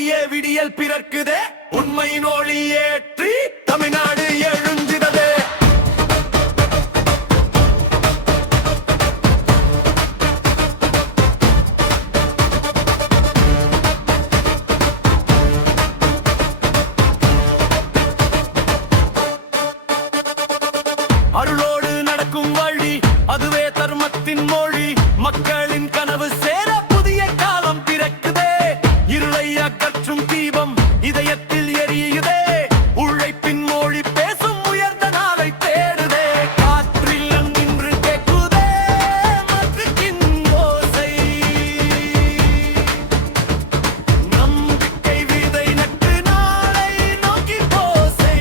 புதிய விடியல் பிறக்குதே, உண்மையின் ஒளி ஏற்றி தமிழ்நாடு எழுந்திடதே. அருளோடு நடக்கும் வழி, அதுவே தர்மத்தின் மொழி. மக்களின் கனவு சேர புதிய காலம் பிறக்குதே. இருளை அகற்றும் தீபம் இதயத்தில் எரியுதே. உழைப்பின் மொழி பேசும் உயர்ந்த நாளை தேடுதே. காற்றில் நின்று கேட்குதே மகிழ்ச்சியின் ஓசை. நம்பிக்கை விதை நட்டு நாளை நோக்கி ஓசை.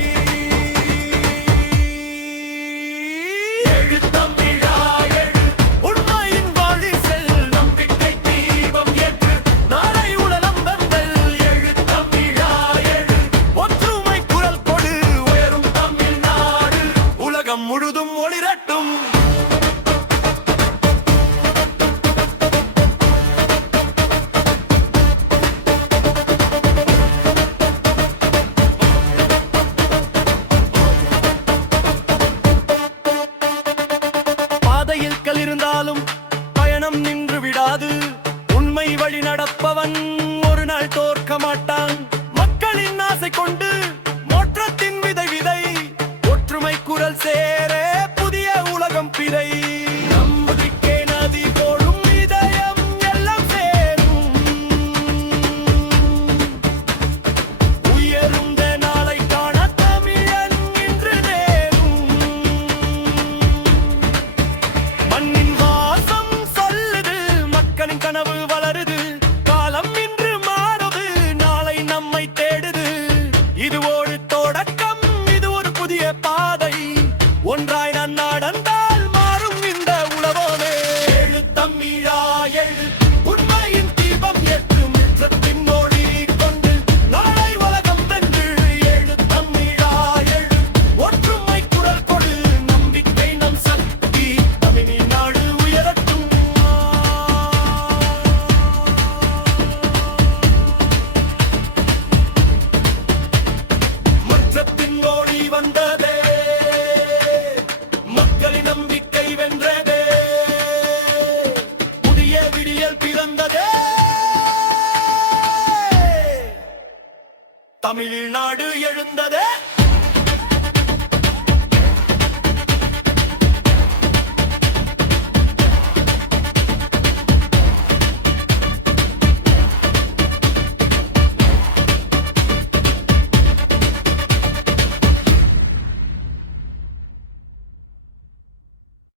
எழு தமிழா எழு, உண்மையின் வழி செல். நம்பிக்கை தீபம் ஏற்று நாளை உலகம் வென்றல். எழு தமிழா எழு, ஒற்றுமை குரல் கொடு. உயரும் தமிழ்நாடு உலகம் முழுதும் ஒளிரட்டும். பாதையில் கல் இருந்தாலும் பயணம் நின்று விடாது. உண்மை வழி நடப்பவன் ஒரு நாள் தோற்க மாட்டான். மக்களின் ஆசை கொண்டு மோற்றத்தின் விதை விதை. ஒற்றுமை குரல் சேர புதிய உலகம் பிறை. நம்பிக்கை நதி போடும் இதயம் எல்லாம் சேரும். உயர்ந்த நாளை காண தமிழன் இன்று நேரும். மண்ணின் வாசம் சொல்லுது, மக்களின் கனவு வளருது. காலம் இன்று மாறுது, நாளை நம்மை தேடுது. இது ஒரு தொடக்கம், இது ஒரு புதிய பாதை. ஒன்றாய் நான் நடந்தால் மாறும் இந்த உலகமே. எழு தமிழா எழு, உண்மையின் தீபம் ஏற்று. முற்றத்தின் ஒளி கொண்டு நாளை உலகம் வென்று. எழு தமிழா எழு, ஒற்றுமை குரல் கொடு. நம்பிக்கை நம் சக்தி, தமிழ்நாடு உயரட்டும். முற்றத்தின் ஒளி வந்ததே, மக்களின் நம்பிக்கை வென்றதே. புதிய விடியல் பிறந்ததே, தமிழ்நாடு எழுந்ததே.